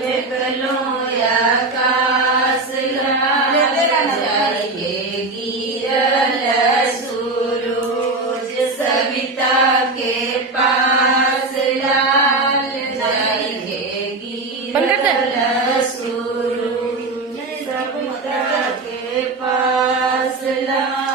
मेघलो आकाश लाल जाए के गिरल सूरज सविता के पास लाल जाए के गिरल सूरज सविता के पास लाल